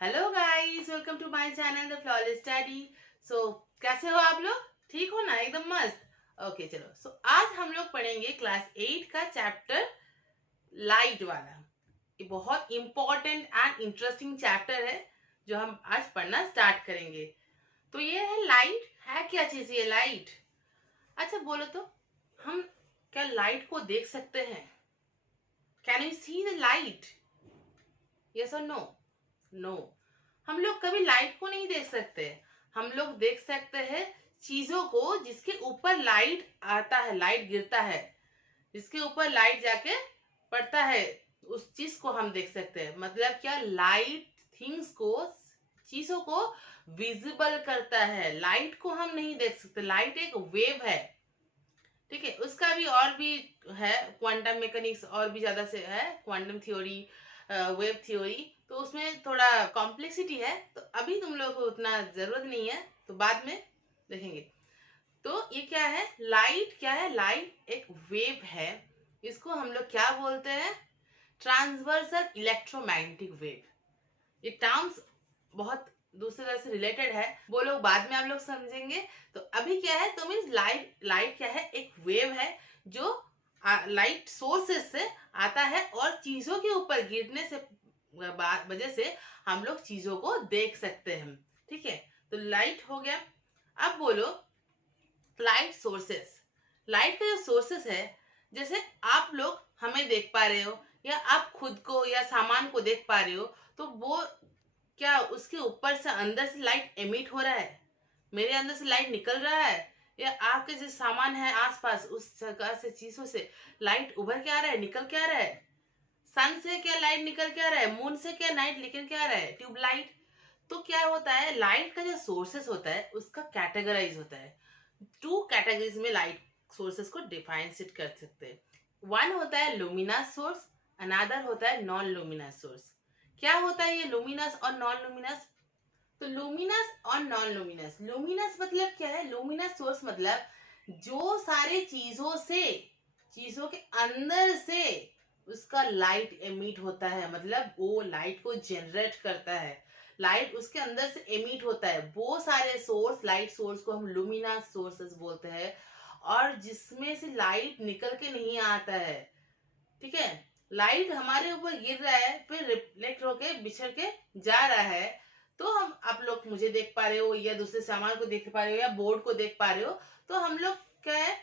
Hello guys, welcome to my channel the flawless study. So कैसे हो आप लोग? ठीक हो ना? एकदम मस्त। ओके चलो, आज हम लोग पढ़ेंगे क्लास 8 का चैप्टर लाइट वाला। ये बहुत इंपॉर्टेंट एंड इंटरेस्टिंग चैप्टर है जो हम आज पढ़ना स्टार्ट करेंगे। तो ये है लाइट। है क्या चीज ये लाइट? अच्छा बोलो तो, हम क्या लाइट को देख सकते हैं? Can you see the light? Yes और नो? नो, हम लोग कभी लाइट को नहीं देख सकते। हम लोग देख सकते हैं चीजों को जिसके ऊपर लाइट आता है, लाइट गिरता है, जिसके ऊपर लाइट जाके पड़ता है, उस चीज को हम देख सकते हैं। मतलब क्या, लाइट थिंग्स को, चीजों को विजिबल करता है। लाइट को हम नहीं देख सकते। लाइट एक वेव है, ठीक है। उसका भी और भी है, क्वांटम मैकेनिक्स और भी ज्यादा से है, क्वांटम थ्योरी, वेव थ्योरी। तो उसमें थोड़ा कॉम्प्लेक्सिटी है, तो अभी तुम लोग को उतना जरूरत नहीं है, तो बाद में देखेंगे। तो ये क्या है? लाइट क्या है? लाइट एक वेव है। इसको हम लोग क्या बोलते हैं? Transversal electromagnetic wave. ये टर्म्स बहुत दूसरे तरह से रिलेटेड है, वो लोग बाद में आप लोग समझेंगे। तो अभी क्या है, तो मीन्स लाइट, लाइट क्या है? एक वेव है जो लाइट सोर्सेस से आता है और चीजों के ऊपर गिरने से वजह से हम लोग चीजों को देख सकते हैं, ठीक है। तो लाइट हो गया। अब बोलो लाइट सोर्सेस। लाइट का जो सोर्सेस है, जैसे आप लोग हमें देख पा रहे हो या आप खुद को या सामान को देख पा रहे हो, तो वो क्या उसके ऊपर से अंदर से लाइट एमिट हो रहा है? मेरे अंदर से लाइट निकल रहा है, या आपके जो सामान है आसपास उस जगह से, चीजों से लाइट उभर के आ रहा है, निकल के आ रहा है? सन से क्या लाइट निकल के आ रहा है? मून से क्या लाइट निकल के आ रहा है? ट्यूबलाइट। तो क्या होता है, लाइट का जो सोर्सेस होता है उसका कैटेगराइज होता है। टू कैटेगरीज में लाइट सोर्सेस को डिफाइन कर सकते हैं। वन होता है लुमिनस सोर्स, अनदर होता है नॉन लुमिनस सोर्स। क्या होता है ये लुमिनस और नॉन लुमिनस? तो लुमिनस और नॉन लुमिनस, लुमिनस मतलब क्या है? लुमिनस सोर्स मतलब जो सारे चीजों से, चीजों के अंदर से उसका लाइट एमिट होता है, मतलब वो लाइट को जनरेट करता है, लाइट उसके अंदर से एमिट होता है। वो सारे सोर्स, लाइट सोर्स को हम लुमिनस सोर्सेस बोलते हैं। और जिसमें से लाइट निकल के नहीं आता है, ठीक है। लाइट हमारे ऊपर गिर रहा है, फिर रिफ्लेक्ट होके बिछड़ के जा रहा है। तो हम, आप लोग मुझे देख पा रहे हो या दूसरे सामान को देख पा रहे हो या बोर्ड को देख पा रहे हो, तो हम लोग क्या है,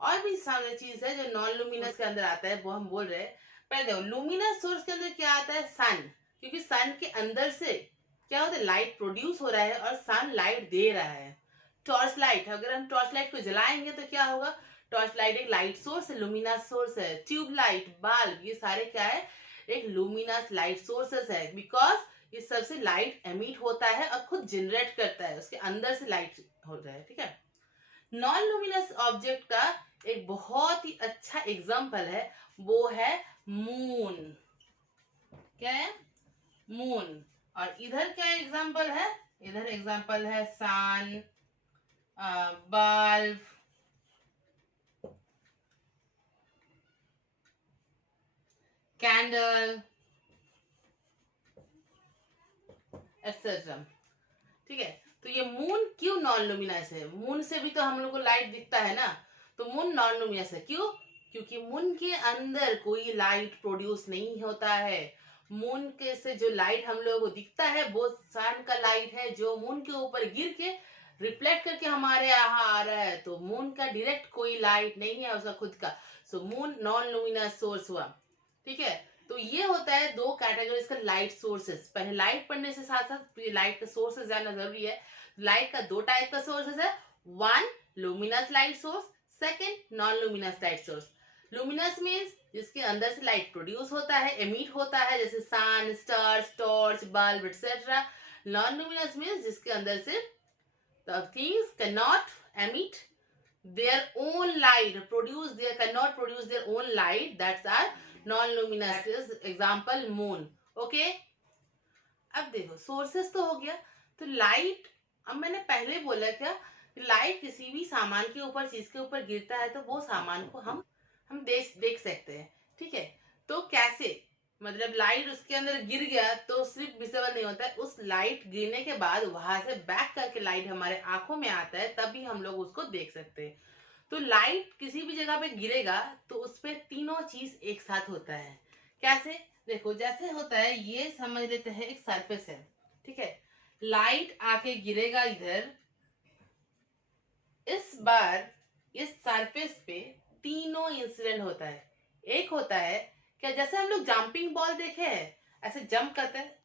और भी सामने चीज है जो नॉन लुमिनस के अंदर आता है, वो हम बोल रहे हैं। पहले देखो, लुमिनस सोर्स के अंदर क्या आता है? सन। क्योंकि सन के अंदर से क्या होता है, लाइट प्रोड्यूस हो रहा है और सन लाइट दे रहा है। टॉर्च लाइट, अगर हम टॉर्च लाइट को जलाएंगे तो क्या होगा? टॉर्च लाइट एक लाइट सोर्स है, लुमिनस सोर्स है। ट्यूब लाइट, बल्ब, ये सारे क्या है? एक लुमिनस लाइट सोर्सेस है। बिकॉज इस सबसे लाइट एमिट होता है और खुद जनरेट करता है, उसके अंदर से लाइट होता है, ठीक है। नॉन लुमिनस ऑब्जेक्ट का एक बहुत ही अच्छा एग्जाम्पल है, वो है मून। क्या है? मून। और इधर क्या एग्जाम्पल है? इधर एग्जाम्पल है सन, बल्ब, कैंडल, एक्सेट्रा, ठीक है। तो ये मून क्यों नॉन लुमिनस है? मून से भी तो हम लोग को लाइट दिखता है ना, तो मून नॉन लुमिनस है क्यों? क्योंकि मून के अंदर कोई लाइट प्रोड्यूस नहीं होता है। मून के से जो लाइट हम लोगों को दिखता है वो सन का लाइट है, जो मून के ऊपर गिर के रिफ्लेक्ट करके हमारे यहाँ आ रहा है। तो मून का डायरेक्ट कोई लाइट नहीं है उसका खुद का। सो मून नॉन लुमिनस सोर्स हुआ, ठीक है। तो ये होता है दो कैटेगरीज का लाइट सोर्सेस। पहले लाइट पढ़ने से साथ साथ लाइट का सोर्सेस जानना जरूरी है। लाइट का दो टाइप का सोर्सेस है, one luminous light source, second non luminous light source. Luminous means जिसके अंदर से लाइट प्रोड्यूस होता है, एमिट होता है, जैसे sun, stars, torch, bulb etcetera. Non luminous means जिसके अंदर से the things cannot emit their own light, produce, they cannot produce their own light, that's our non-luminous is example moon, okay। अब देखो सोर्सेस तो हो गया। तो लाइट, अब मैंने पहले बोला क्या, लाइट किसी भी सामान के ऊपर, चीज के ऊपर गिरता है तो वो सामान को हम देख सकते हैं, ठीक है। तो कैसे? मतलब लाइट उसके अंदर गिर गया तो सिर्फ विजिबल नहीं होता है, उस लाइट गिरने के बाद वहां से बैक करके लाइट हमारे आंखों में आता है, तभी हम लोग उसको देख सकते हैं। तो लाइट किसी भी जगह पे गिरेगा तो उस पे तीनों चीज एक साथ होता है। कैसे? देखो, जैसे होता है, ये समझ लेते हैं एक सरफेस है, ठीक है। लाइट आके गिरेगा इधर, इस बार इस सरफेस पे तीनों इंसिडेंट होता है। एक होता है क्या, जैसे हम लोग जंपिंग बॉल देखे हैं, ऐसे जंप करते हैं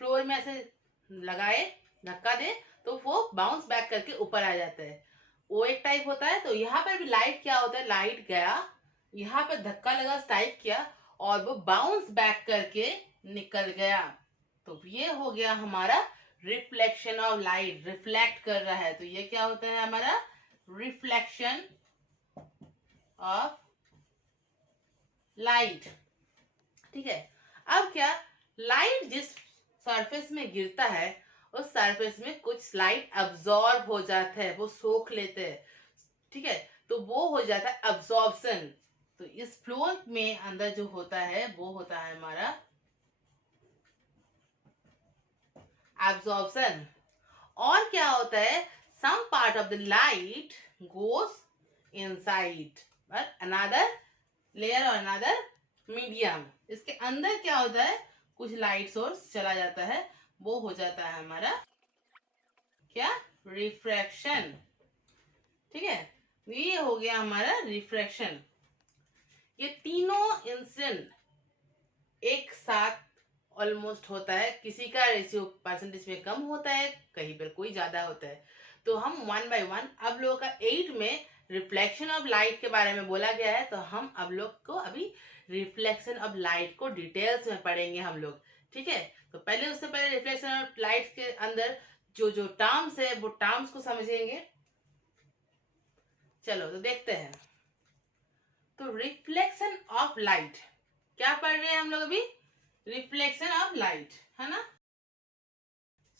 फ्लोर में, ऐसे लगाए, धक्का दे तो वो बाउंस बैक करके ऊपर आ जाता है, वो एक टाइप होता है। तो यहाँ पर भी लाइट क्या होता है, लाइट गया, यहाँ पे धक्का लगा, स्ट्राइक किया, और वो बाउंस बैक करके निकल गया। तो ये हो गया हमारा रिफ्लेक्शन ऑफ लाइट, रिफ्लेक्ट कर रहा है, तो ये क्या होता है हमारा रिफ्लेक्शन ऑफ लाइट। ठीक है। अब क्या, लाइट जिस सरफेस में गिरता है उस सरफेस में कुछ लाइट अब्सॉर्ब हो जाता है, वो सोख लेते हैं, ठीक है। तो वो हो जाता है अब्सॉर्प्शन। तो इस फ्लो में अंदर जो होता है वो होता है हमारा एब्जॉर्प्शन। और क्या होता है, some part of the light goes inside but another layer और अनदर मीडियम। इसके अंदर क्या होता है, कुछ लाइट सोर्स चला जाता है, वो हो जाता है हमारा क्या, रिफ्रैक्शन। ठीक है, ये हो गया हमारा रिफ्रैक्शन। ये तीनों इंसिडेंट एक साथ ऑलमोस्ट होता है, किसी का रेशियो परसेंटेज में कम होता है, कहीं पर कोई ज्यादा होता है। तो हम वन बाय वन, अब लोगों का 8 में रिफ्लेक्शन ऑफ लाइट के बारे में बोला गया है, तो हम अब लोग को अभी रिफ्लेक्शन ऑफ लाइट को डिटेल्स में पढ़ेंगे हम लोग। ठीक है, तो पहले उससे पहले रिफ्लेक्शन ऑफ लाइट के अंदर जो जो टर्म्स है वो टर्म्स को समझेंगे। चलो तो देखते हैं। तो रिफ्लेक्शन ऑफ लाइट क्या पढ़ रहे हैं हम लोग अभी, रिफ्लेक्शन ऑफ लाइट, है ना।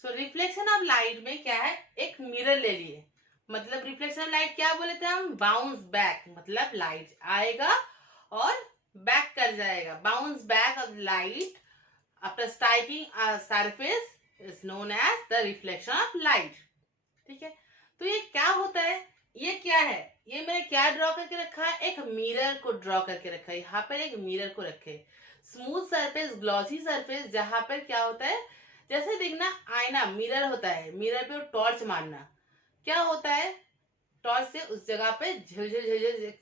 सो रिफ्लेक्शन ऑफ लाइट में क्या है, एक मिरर ले लिए, मतलब रिफ्लेक्शन ऑफ लाइट क्या बोले थे हम, बाउंस बैक, मतलब लाइट आएगा और बैक कर जाएगा। Bounce back of light after striking a surface is known as the reflection of light. ठीक है, तो ये क्या होता है, ये क्या है, ये मैंने क्या ड्रॉ करके रखा है, एक मिरर को ड्रॉ करके रखा है। यहाँ पर एक मिरर को रखे, स्मूथ सरफेस, ग्लॉसी सरफेस, जहां पर क्या होता है, जैसे देखना आईना मिरर होता है, मिरर पे टॉर्च मारना, क्या होता है, टॉर्च से उस जगह पे झिलझिल झिलझिल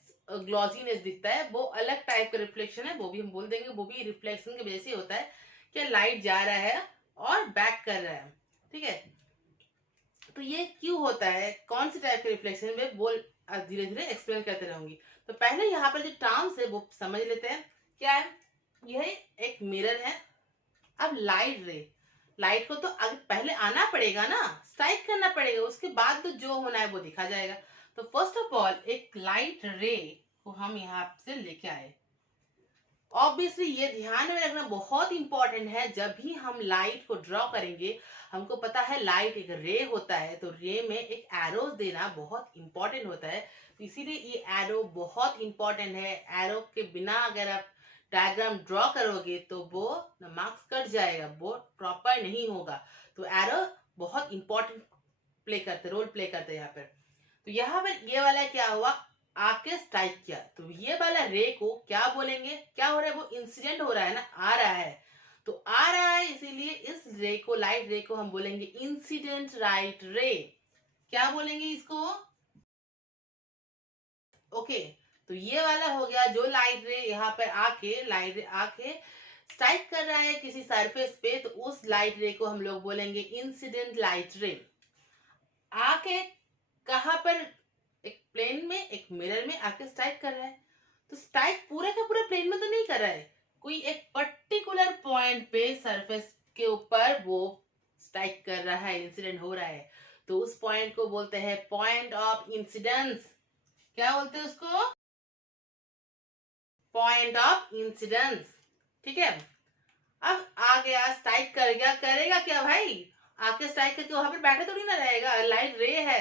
ग्लॉसीनेस दिखता है, वो अलग टाइप का रिफ्लेक्शन है, वो भी हम बोल देंगे, वो भी रिफ्लेक्शन की वजह से होता है कि लाइट जा रहा है और बैक कर रहा है। ठीक है, तो ये क्यों होता है, कौन सी टाइप के रिफ्लेक्शन में, वो धीरे धीरे एक्सप्लेन करते रहूंगी। तो पहले यहाँ पर जो टर्म्स है वो समझ लेते हैं। क्या है, यह एक मिरर है। अब लाइट रे, लाइट को तो अगर पहले आना पड़ेगा ना, स्ट्राइक करना पड़ेगा, उसके बाद तो जो होना है वो दिखा जाएगा। तो फर्स्ट ऑफ ऑल एक लाइट रे को हम यहाँ से लेके आए। ऑब्वियसली ये ध्यान में रखना बहुत इंपॉर्टेंट है, जब भी हम लाइट को ड्रॉ करेंगे, हमको पता है लाइट एक रे होता है, तो रे में एक एरोज देना बहुत इंपॉर्टेंट होता है। तो इसीलिए ये एरो बहुत इंपॉर्टेंट है। एरो के बिना अगर आप डायग्राम ड्रॉ करोगे तो वो मार्क्स कट जाएगा, वो प्रॉपर नहीं होगा। तो एरो बहुत इंपॉर्टेंट रोल प्ले करते हैं यहाँ पर। तो यहाँ पर ये वाला क्या हुआ, आके स्ट्राइक किया, तो ये वाला रे को क्या बोलेंगे, क्या हो रहा है, वो इंसिडेंट हो रहा है ना, आ रहा है, तो आ रहा है, इसीलिए इस रे को, लाइट रे को हम बोलेंगे इंसिडेंट लाइट रे। क्या बोलेंगे इसको, ओके। तो ये वाला हो गया, जो लाइट रे यहाँ पर आके, लाइट रे आके स्ट्राइक कर रहा है किसी सरफेस पे, तो उस लाइट रे को हम लोग बोलेंगे इंसिडेंट लाइट रे। आके कहां पर, एक प्लेन में, एक मिरर में आके स्ट्राइक कर रहा है। तो स्ट्राइक पूरे का पूरा प्लेन में तो नहीं कर रहा है, कोई एक पर्टिकुलर पॉइंट पे सरफेस के ऊपर वो स्ट्राइक कर रहा है, इंसिडेंट हो रहा है। तो उस पॉइंट को बोलते हैं पॉइंट ऑफ इंसिडेंस। क्या बोलते हैं उसको, पॉइंट ऑफ इंसिडेंस। ठीक है, अब आ गया, स्ट्राइक कर गया, करेगा क्या भाई, आके स्ट्राइक करके वहां पर बैठे थोड़ी ना रहेगा, लाइट रे है,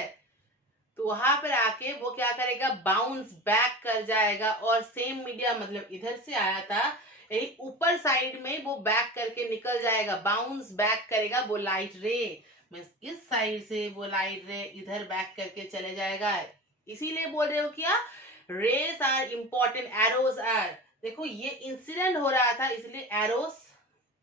तो वहां पर आके वो क्या करेगा, बाउंस बैक कर जाएगा, और सेम मीडिया, मतलब इधर से आया था, यही ऊपर साइड में वो बैक करके निकल जाएगा, बाउंस बैक करेगा वो लाइट रे। मीन्स इस साइड से वो लाइट रे इधर बैक करके चले जाएगा। इसीलिए बोल रहे हो क्या, rays are important, arrows are. देखो ये इंसिडेंट हो रहा था इसलिए एरोस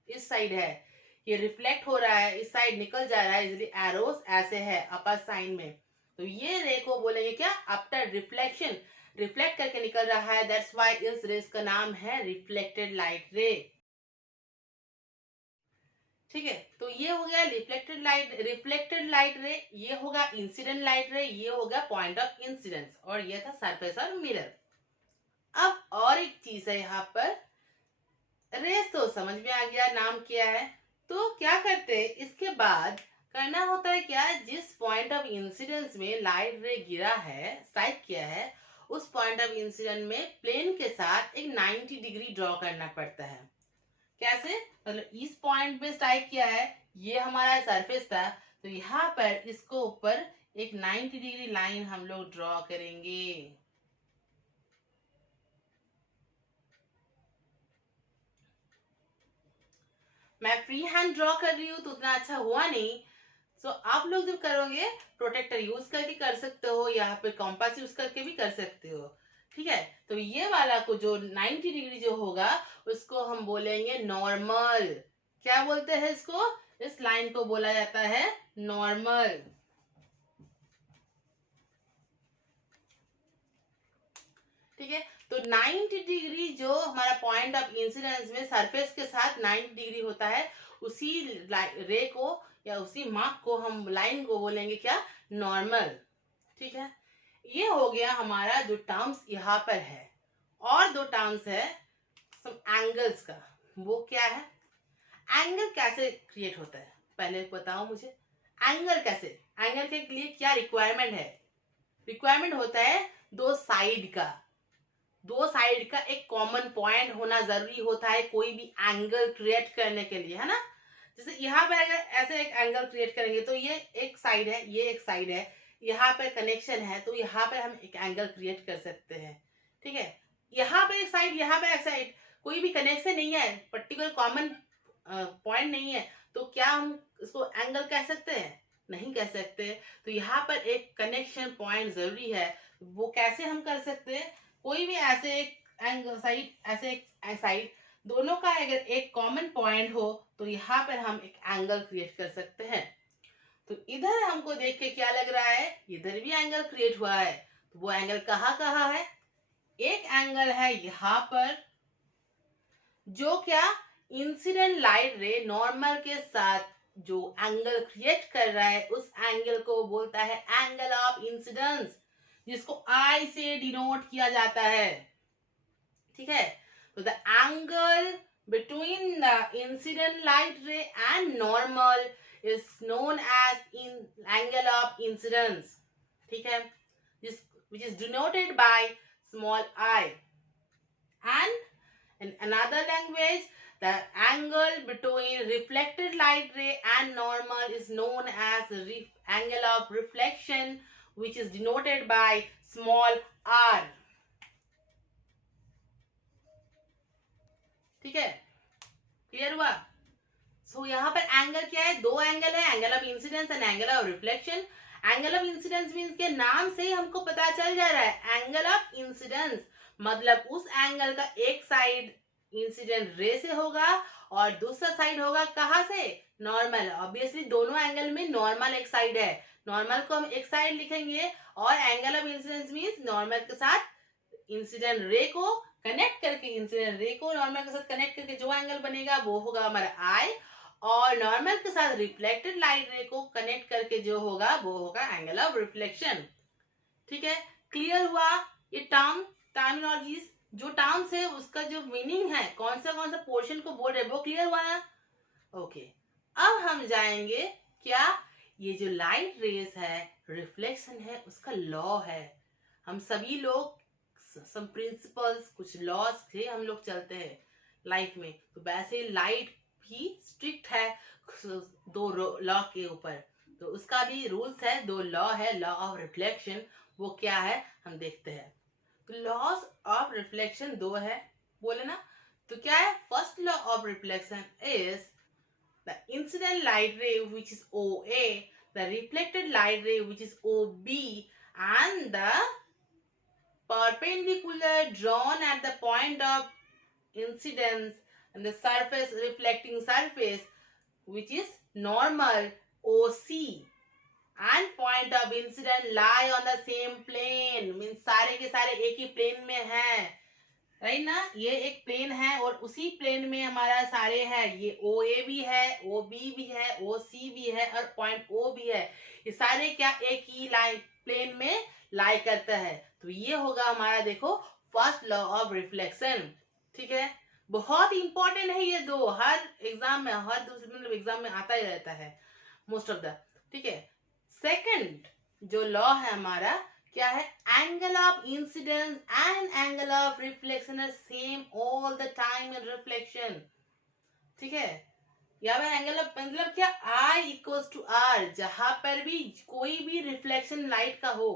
इस साइड है, ये रिफ्लेक्ट हो रहा है इस साइड निकल जा रहा है इसलिए एरोस ऐसे है अपर साइन में। तो ये रे को बोलेंगे क्या, आफ्टर रिफ्लेक्शन, रिफ्लेक्ट करके निकल रहा है, दैट्स व्हाई इस रेस का नाम है रिफ्लेक्टेड लाइट रे। ठीक है, तो ये हो गया रिफ्लेक्टेड लाइट रे, ये होगा इंसिडेंट लाइट रे, ये हो गया पॉइंट ऑफ इंसिडेंस, और ये था सरफेस और मिरर। अब और एक चीज है यहाँ पर, रेस तो समझ में आ गया, नाम क्या है। तो क्या करते हैं इसके बाद, करना होता है क्या, जिस पॉइंट ऑफ इंसिडेंस में लाइट रे गिरा है, स्ट्राइक किया है, उस पॉइंट ऑफ इंसिडेंस में प्लेन के साथ एक 90 डिग्री ड्रॉ करना पड़ता है। कैसे, मतलब इस पॉइंट पे स्ट्राइक किया है, ये हमारा सरफेस था, तो यहाँ पर इसको ऊपर एक 90 डिग्री लाइन हम लोग ड्रॉ करेंगे। मैं फ्री हैंड ड्रॉ कर रही हूँ तो उतना अच्छा हुआ नहीं, सो आप लोग जब करोगे प्रोटेक्टर यूज करके कर सकते हो, यहाँ पे कॉम्पास यूज करके भी कर सकते हो। ठीक है, तो ये वाला को जो 90 डिग्री जो होगा उसको हम बोलेंगे नॉर्मल। क्या बोलते हैं इसको, इस लाइन को बोला जाता है नॉर्मल। ठीक है, तो 90 डिग्री जो हमारा पॉइंट ऑफ इंसिडेंस में सरफेस के साथ 90 डिग्री होता है, उसी रे को या उसी मार्क को हम लाइन को बोलेंगे क्या, नॉर्मल। ठीक है, ये हो गया हमारा जो टर्म्स यहाँ पर है। और दो टर्म्स है सम एंगल्स का, वो क्या है, एंगल कैसे क्रिएट होता है पहले बताओ मुझे। एंगल कैसे, एंगल के लिए क्या रिक्वायरमेंट है, रिक्वायरमेंट होता है दो साइड का, दो साइड का एक कॉमन पॉइंट होना जरूरी होता है कोई भी एंगल क्रिएट करने के लिए, है ना। जैसे यहाँ पे अगर ऐसे एक एंगल क्रिएट करेंगे तो ये एक साइड है, ये एक साइड है, यहाँ पे कनेक्शन है, तो यहाँ पे हम एक एंगल क्रिएट कर सकते हैं। ठीक है, यहाँ पे एक साइड, यहाँ पे एक साइड, कोई भी कनेक्शन नहीं है, पर्टिकुलर कॉमन पॉइंट नहीं है, तो क्या हम इसको एंगल कह सकते हैं, नहीं कह सकते। तो यहाँ पर एक कनेक्शन पॉइंट जरूरी है, वो कैसे हम कर सकते हैं, कोई भी ऐसे एक एंगल साइड, ऐसे एक साइड, दोनों का अगर एक कॉमन पॉइंट हो तो यहाँ पर हम एक एंगल क्रिएट कर सकते हैं। तो इधर हमको देख के क्या लग रहा है, इधर भी एंगल क्रिएट हुआ है, तो वो एंगल कहाँ है, एक एंगल है यहाँ पर, जो क्या, इंसिडेंट लाइट रे नॉर्मल के साथ जो एंगल क्रिएट कर रहा है, उस एंगल को बोलता है एंगल ऑफ इंसिडेंस, जिसको आई से डिनोट किया जाता है। ठीक है, तो the angle between the incident light ray and normal is known as in angle of incidence. ठीक है, which is denoted by small I. And in another language, the angle between reflected light ray and normal is known as angle of reflection, which is denoted by small r. ठीक है, clear हुआ। सो यहाँ पर angle क्या है, दो angle है, angle of incidence and angle of reflection. Angle of incidence means के नाम से ही हमको पता चल जा रहा है, एंगल ऑफ इंसिडेंस मतलब उस एंगल का एक साइड इंसिडेंट रे से होगा और दूसरा साइड होगा कहाँ से, नॉर्मल। ऑब्वियसली दोनों एंगल में नॉर्मल एक साइड है, नॉर्मल को हम एक साइड लिखेंगे, और angle of incidence means normal के साथ इंसिडेंट रे को कनेक्ट करके, इंसिडेंट रे को नॉर्मल के साथ कनेक्ट करके जो एंगल बनेगा वो होगा हमारा आई, और नॉर्मल के साथ रिफ्लेक्टेड लाइट रे को कनेक्ट करके जो होगा वो होगा एंगल ऑफ रिफ्लेक्शन। ठीक है, क्लियर हुआ। ये टर्मिनोलॉजीज जो टर्म्स है उसका जो मीनिंग है, कौन सा पोर्शन को बोल रहे हैं, वो क्लियर हुआ ना। ओके, अब हम जाएंगे क्या, ये जो लाइट रेस है, रिफ्लेक्शन है, उसका लॉ है। हम सभी लोग सम प्रिंसिपल्स, कुछ लॉज से हम लोग चलते हैं लाइफ में, तो वैसे लाइट भी स्ट्रिक्ट है दो लॉ के ऊपर, तो उसका भी रूल्स है, दो लॉ है, लॉ ऑफ रिफ्लेक्शन, वो क्या है हम देखते हैं। तो लॉज ऑफ रिफ्लेक्शन दो है, बोले ना, तो क्या है, first law of reflection is the incident light ray which is OA, the reflected light ray which is OB, and the perpendicular drawn at the point of incidence and the surface reflecting surface which is normal OC, and point of incident lie on the same plane, means सारे के सारे एक ही plane में है, right ना। ये एक plane है और उसी प्लेन में हमारा सारे है, ये ओ ए भी है, ओ बी भी है, ओ सी भी है और पॉइंट ओ भी है। ये सारे क्या एक ही लाइन प्लेन में लाई करता है। तो ये होगा हमारा, देखो, फर्स्ट लॉ ऑफ रिफ्लेक्शन। ठीक है, बहुत इंपॉर्टेंट है ये दो, हर एग्जाम में, हर दूसरे मतलब एग्जाम में आता ही रहता है मोस्ट ऑफ द। ठीक है, सेकंड जो लॉ है हमारा क्या है, angle of incidence and angle of reflection are same all the time in reflection. ठीक है, यहाँ पे एंगल ऑफ मतलब क्या, I इक्वल्स टू R, जहां पर भी कोई भी रिफ्लेक्शन लाइट का हो,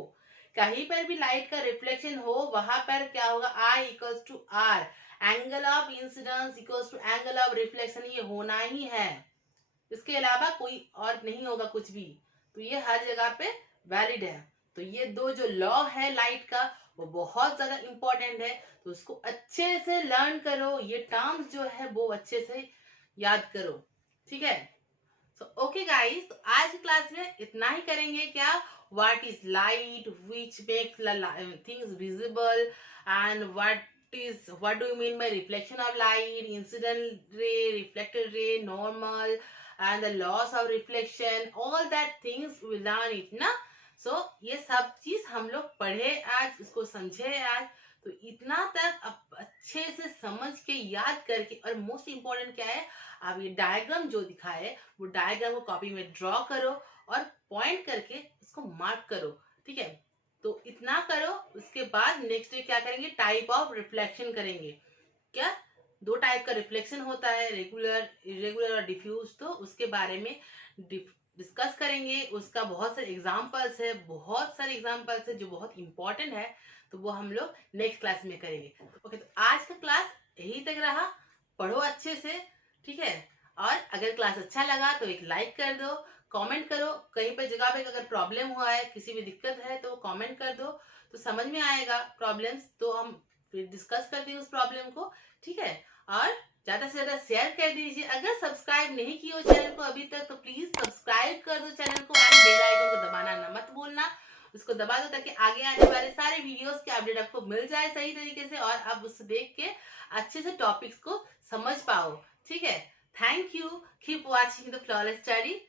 कहीं पर भी लाइट का रिफ्लेक्शन हो, वहां पर क्या होगा, I equals to R, angle of incidence equals to angle of reflection, ये होना ही है, इसके अलावा कोई और नहीं होगा कुछ भी। तो ये हर जगह पे वैलिड है। तो ये दो जो लॉ है लाइट का, वो बहुत ज्यादा इंपॉर्टेंट है, तो उसको अच्छे से लर्न करो, ये टर्म्स जो है वो अच्छे से याद करो। ठीक है, सो ओके गाइस, तो आज की क्लास में इतना ही करेंगे। क्या, what is light, which makes things visible, and what do you mean by reflection of light, incident ray, reflected ray, normal, and the laws of reflection, all that things we learn it ना। सो ये सब चीज हम लोग पढ़े आज, इसको समझे आज। तो इतना तक अब अच्छे से समझ के याद करके, और मोस्ट इम्पोर्टेंट क्या है, आप ये डायग्राम जो दिखाए वो डायग्राम को कॉपी में ड्रॉ करो और पॉइंट करके उसको मार्क करो। ठीक है, तो इतना करो। उसके बाद नेक्स्ट डे क्या करेंगे, टाइप ऑफ रिफ्लेक्शन करेंगे। क्या, दो टाइप का रिफ्लेक्शन होता है, रेगुलर, इरेगुलर और डिफ्यूज। तो उसके बारे में डिस्कस करेंगे। उसका बहुत सारे एग्जांपल्स है, बहुत सारे एग्जांपल्स है जो बहुत इंपॉर्टेंट है, तो वो हम लोग नेक्स्ट क्लास में करेंगे। ओके, तो आज का क्लास यही तक रहा। पढ़ो अच्छे से, ठीक है। और अगर क्लास अच्छा लगा तो एक लाइक कर दो, कमेंट करो, कहीं पे जगह पे अगर प्रॉब्लम हुआ है, किसी भी दिक्कत है तो कमेंट कर दो, तो समझ में आएगा प्रॉब्लम्स, तो हम फिर डिस्कस करते हैं उस प्रॉब्लम को। ठीक है, और ज्यादा से ज्यादा शेयर कर दीजिए। अगर सब्सक्राइब नहीं किया हो चैनल को अभी तक, तो प्लीज सब्सक्राइब कर दो चैनल को, एंड बेल आइकन को दबाना ना मत भूलना, उसको दबा दो ताकि आगे आने वाले सारे वीडियोस के अपडेट आपको मिल जाए सही तरीके से, और आप उससे देख के अच्छे से टॉपिक्स को समझ पाओ। ठीक है, thank you, keep watching the flawless study.